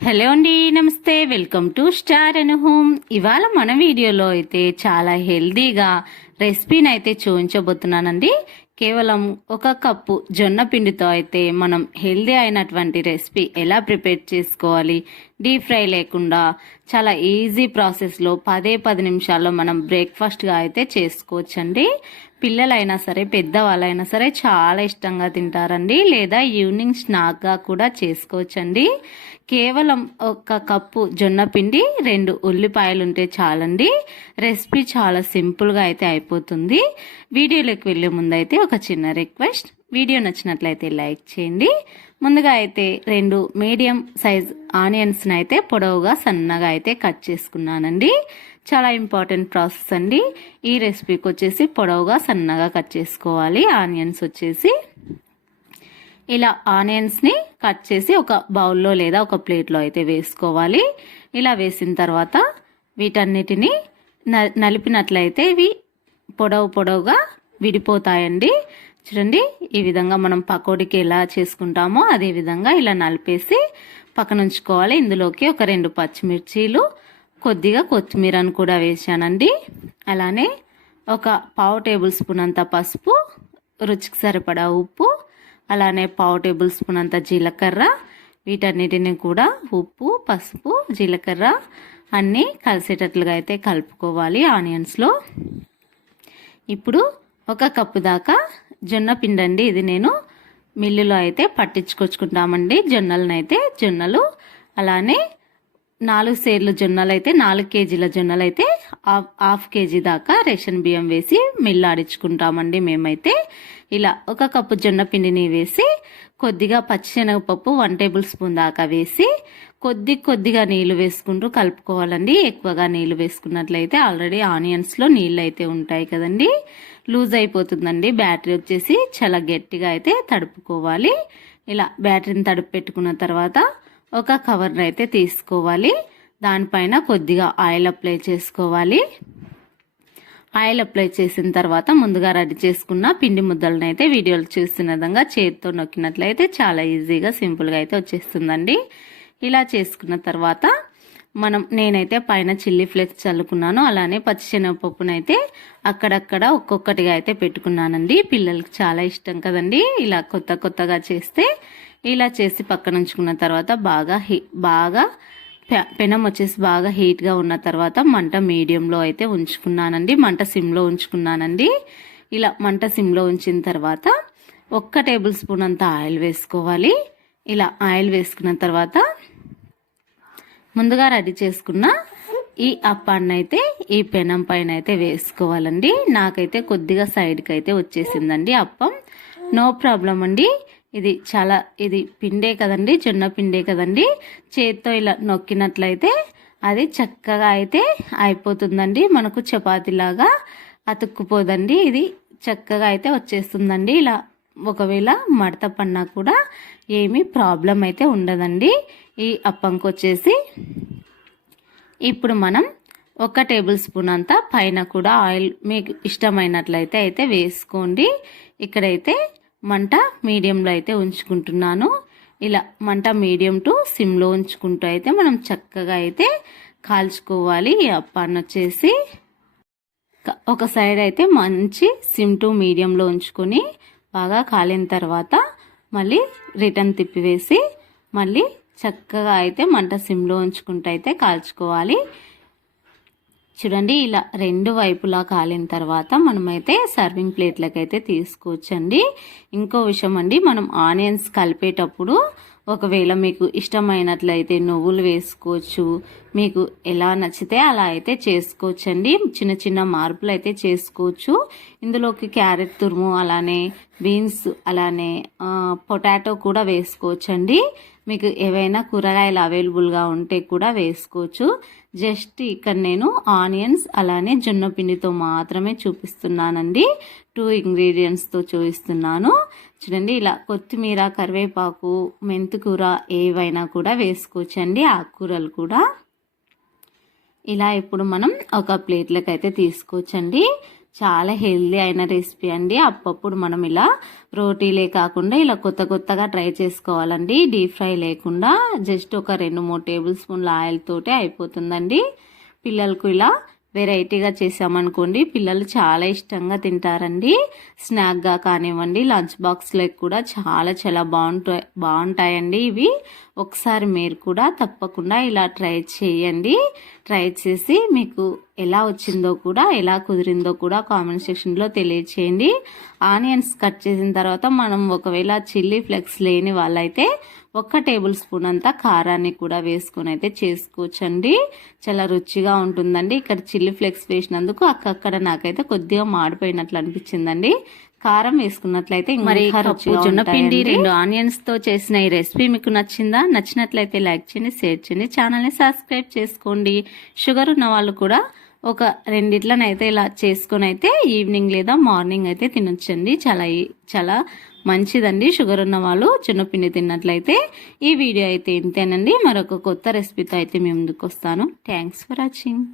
Hello అండి నమస్తే. Welcome to star and home. ఇవాళ మన వీడియోలో అయితే చాలా హెల్దీగా రెసిపీని అయితే చూపించబోతున్నానండి. కేవలం ఒక కప్పు జొన్న పిండితో అయితే మనం హెల్దీ అయినటువంటి రెసిపీ ఎలా ప్రిపేర్ చేసుకోవాలి డీప్ ఫ్రై లేకుండా చాలా ఈజీ ప్రాసెస్లో పదే పది నిమిషాల్లో మనం బ్రేక్ఫాస్ట్గా అయితే చేసుకోవచ్చండి. పిల్లలైనా సరే పెద్దవాళ్ళైనా సరే చాలా ఇష్టంగా తింటారండి. లేదా ఈవినింగ్ స్నాక్గా కూడా చేసుకోవచ్చండి. కేవలం ఒక కప్పు జొన్న పిండి రెండు ఉల్లిపాయలు ఉంటే చాలండి. రెసిపీ చాలా సింపుల్గా అయితే అయిపోతుంది. వీడియోలోకి వెళ్ళే ముందు అయితే ఒక చిన్న రిక్వెస్ట్ వీడియో నచ్చినట్లయితే లైక్ చేయండి. ముందుగా అయితే రెండు మీడియం సైజ్ ఆనియన్స్ని అయితే పొడవుగా సన్నగా అయితే కట్ చేసుకున్నానండి. చాలా ఇంపార్టెంట్ ప్రాసెస్ అండి. ఈ రెసిపీకి వచ్చేసి పొడవుగా సన్నగా కట్ చేసుకోవాలి. ఆనియన్స్ వచ్చేసి ఇలా ఆనియన్స్ని కట్ చేసి ఒక బౌల్లో లేదా ఒక ప్లేట్లో అయితే వేసుకోవాలి. ఇలా వేసిన తర్వాత వీటన్నిటిని న నలిపినట్లయితే ఇవి పొడవు పొడవుగా విడిపోతాయండి. చూడండి ఈ విధంగా మనం పకోడీకి ఎలా చేసుకుంటామో అదే విధంగా ఇలా నలిపేసి పక్కన ఉంచుకోవాలి ఇందులోకి ఒక రెండు పచ్చిమిర్చీలు కొద్దిగా కొత్తిమీరను కూడా వేసానండి. అలానే ఒక పావు టేబుల్ స్పూన్ అంత పసుపు రుచికి సరిపడా ఉప్పు అలానే పావు టేబుల్ స్పూన్ అంత జీలకర్ర వీటన్నిటిని కూడా ఉప్పు పసుపు జీలకర్ర అన్నీ కలిసేటట్లుగా అయితే కలుపుకోవాలి ఆనియన్స్లో. ఇప్పుడు ఒక కప్పు దాకా జొన్న పిండి అండి ఇది నేను మిల్లులో అయితే పట్టించుకొచ్చుకుంటామండి. జొన్నలను అయితే జొన్నలు అలానే నాలుగు సేర్లు జొన్నలు అయితే నాలుగు కేజీల జొన్నలు అయితే హాఫ్ హాఫ్ కేజీ దాకా రేషన్ బియ్యం వేసి మిల్లాడించుకుంటామండి మేమైతే. ఇలా ఒక కప్పు జొన్న పిండిని వేసి కొద్దిగా పచ్చిశనగపప్పు వన్ టేబుల్ స్పూన్ దాకా వేసి కొద్ది కొద్దిగా నీళ్ళు వేసుకుంటూ కలుపుకోవాలండి. ఎక్కువగా నీళ్ళు వేసుకున్నట్లయితే ఆల్రెడీ ఆనియన్స్లో నీళ్ళు అయితే ఉంటాయి కదండి. లూజ్ అయిపోతుందండి. బ్యాటరీ వచ్చేసి చాలా గట్టిగా అయితే తడుపుకోవాలి. ఇలా బ్యాటరీని తడుపు పెట్టుకున్న తర్వాత ఒక కవర్ని అయితే తీసుకోవాలి. దానిపైన కొద్దిగా ఆయిల్ అప్లై చేసుకోవాలి. ఆయిల్ అప్లై చేసిన తర్వాత ముందుగా రెడీ చేసుకున్న పిండి ముద్దలను అయితే వీడియోలు చూస్తున్న విధంగా చేతితో నొక్కినట్లయితే చాలా ఈజీగా సింపుల్గా అయితే వచ్చేస్తుందండి. ఇలా చేసుకున్న తర్వాత మనం నేనైతే పైన చిల్లీ ఫ్లేక్స్ చల్లుకున్నాను. అలానే పచ్చిశనగపప్పునైతే అక్కడక్కడ ఒక్కొక్కటిగా అయితే పెట్టుకున్నానండి. పిల్లలకి చాలా ఇష్టం కదండి. ఇలా కొత్త కొత్తగా చేస్తే ఇలా చేసి పక్కన ఉంచుకున్న తర్వాత బాగా హీ బాగా పెనం వచ్చేసి బాగా హీట్గా ఉన్న తర్వాత మంట మీడియంలో అయితే ఉంచుకున్నానండి. మంట సిమ్లో ఉంచుకున్నానండి. ఇలా మంట సిమ్లో ఉంచిన తర్వాత ఒక్క టేబుల్ స్పూన్ అంత ఆయిల్ వేసుకోవాలి. ఇలా ఆయిల్ వేసుకున్న తర్వాత ముందుగా రెడీ చేసుకున్న ఈ అప్పాన్ని అయితే ఈ పెనం పైన అయితే వేసుకోవాలండి. నాకైతే కొద్దిగా సైడ్కి అయితే వచ్చేసిందండి అప్పం. నో ప్రాబ్లం అండి. ఇది చాలా ఇది పిండే కదండి జొన్న పిండే కదండి. చేత్తో ఇలా నొక్కినట్లయితే అది చక్కగా అయితే అయిపోతుందండి. మనకు చపాతీలాగా అతుక్కుపోదండి. ఇది చక్కగా అయితే వచ్చేస్తుందండి. ఇలా ఒకవేళ మడత పన్నా కూడా ఏమీ ప్రాబ్లం అయితే ఉండదండి. ఈ అప్పంకి వచ్చేసి ఇప్పుడు మనం ఒక టేబుల్ స్పూన్ అంతా పైన కూడా ఆయిల్ మీకు ఇష్టమైనట్లయితే అయితే వేసుకోండి. ఇక్కడైతే మంట మీడియంలో అయితే ఉంచుకుంటున్నాను. ఇలా మంట మీడియం టు సిమ్లో ఉంచుకుంటూ అయితే మనం చక్కగా అయితే కాల్చుకోవాలి. ఈ అప్పాన్ని వచ్చేసి ఒక సైడ్ అయితే మంచి సిమ్ టు మీడియంలో ఉంచుకొని బాగా కాలిన తర్వాత మళ్ళీ రిటర్న్ తిప్పివేసి మళ్ళీ చక్కగా అయితే మంట సిమ్లో ఉంచుకుంటూ అయితే కాల్చుకోవాలి. చూడండి ఇలా రెండు వైపులా కాలిన తర్వాత మనమైతే సర్వింగ్ ప్లేట్లకి అయితే తీసుకోవచ్చండి. ఇంకో విషయం అండి మనం ఆనియన్స్ కలిపేటప్పుడు ఒకవేళ మీకు ఇష్టమైనట్లయితే నువ్వులు వేసుకోవచ్చు. మీకు ఎలా నచ్చితే అలా అయితే చేసుకోవచ్చండి. చిన్న చిన్న మార్పులు అయితే చేసుకోవచ్చు. ఇందులోకి క్యారెట్ తురుము అలానే బీన్స్ అలానే పొటాటో కూడా వేసుకోవచ్చు అండి మీకు ఏవైనా కూరగాయలు అవైలబుల్గా ఉంటే కూడా వేసుకోవచ్చు. జస్ట్ ఇక్కడ నేను ఆనియన్స్ అలానే జొన్న పిండితో మాత్రమే చూపిస్తున్నానండి. టూ ఇంగ్రీడియంట్స్తో చూపిస్తున్నాను. చూడండి ఇలా కొత్తిమీర కరివేపాకు మెంతికూర ఏవైనా కూడా వేసుకోవచ్చండి ఆకుకూరలు కూడా. ఇలా ఇప్పుడు మనం ఒక ప్లేట్లకు అయితే తీసుకోవచ్చండి. చాలా హెల్దీ అయిన రెసిపీ అండి. అప్పప్పుడు మనం ఇలా రోటీలే కాకుండా ఇలా కొత్త కొత్తగా ట్రై చేసుకోవాలండి. డీప్ ఫ్రై లేకుండా జస్ట్ ఒక రెండు మూడు టేబుల్ స్పూన్ల ఆయిల్ తోటే అయిపోతుందండి. పిల్లలకు ఇలా వెరైటీగా చేసామనుకోండి పిల్లలు చాలా ఇష్టంగా తింటారండి. స్నాక్గా కానివ్వండి లంచ్ బాక్స్లో కూడా చాలా చాలా బాగుంటాయి బాగుంటాయండి ఇవి. ఒకసారి మీరు కూడా తప్పకుండా ఇలా ట్రై చేయండి. ట్రై చేసి మీకు ఎలా వచ్చిందో కూడా ఎలా కుదిరిందో కూడా కామెంట్ సెక్షన్లో తెలియచేయండి. ఆనియన్స్ కట్ చేసిన తర్వాత మనం ఒకవేళ చిల్లీ ఫ్లెక్స్ లేని వాళ్ళైతే ఒక్క టేబుల్ స్పూన్ అంతా కారాన్ని కూడా వేసుకొని అయితే చేసుకోవచ్చండి. చాలా రుచిగా ఉంటుందండి. ఇక్కడ చిల్లీ ఫ్లెక్స్ వేసినందుకు అక్కక్కడ నాకైతే కొద్దిగా మాడిపోయినట్లు అనిపించిందండి. కారం వేసుకున్నట్లయితే మరి జొన్న పిండి రెండు ఆనియన్స్తో చేసిన ఈ రెసిపీ మీకు నచ్చిందా? నచ్చినట్లయితే లైక్ చేయండి షేర్ చేయండి ఛానల్ని సబ్స్క్రైబ్ చేసుకోండి. షుగర్ ఉన్న వాళ్ళు కూడా ఒక రెండిట్లనైతే ఇలా చేసుకొని అయితే ఈవినింగ్ లేదా మార్నింగ్ అయితే తినొచ్చండి. చాలా చాలా మంచిదండి షుగర్ ఉన్న వాళ్ళు పిండి తిన్నట్లయితే. ఈ వీడియో అయితే ఇంతేనండి. మరొక కొత్త రెసిపీతో అయితే మేము ముందుకు వస్తాను. Thanks for watching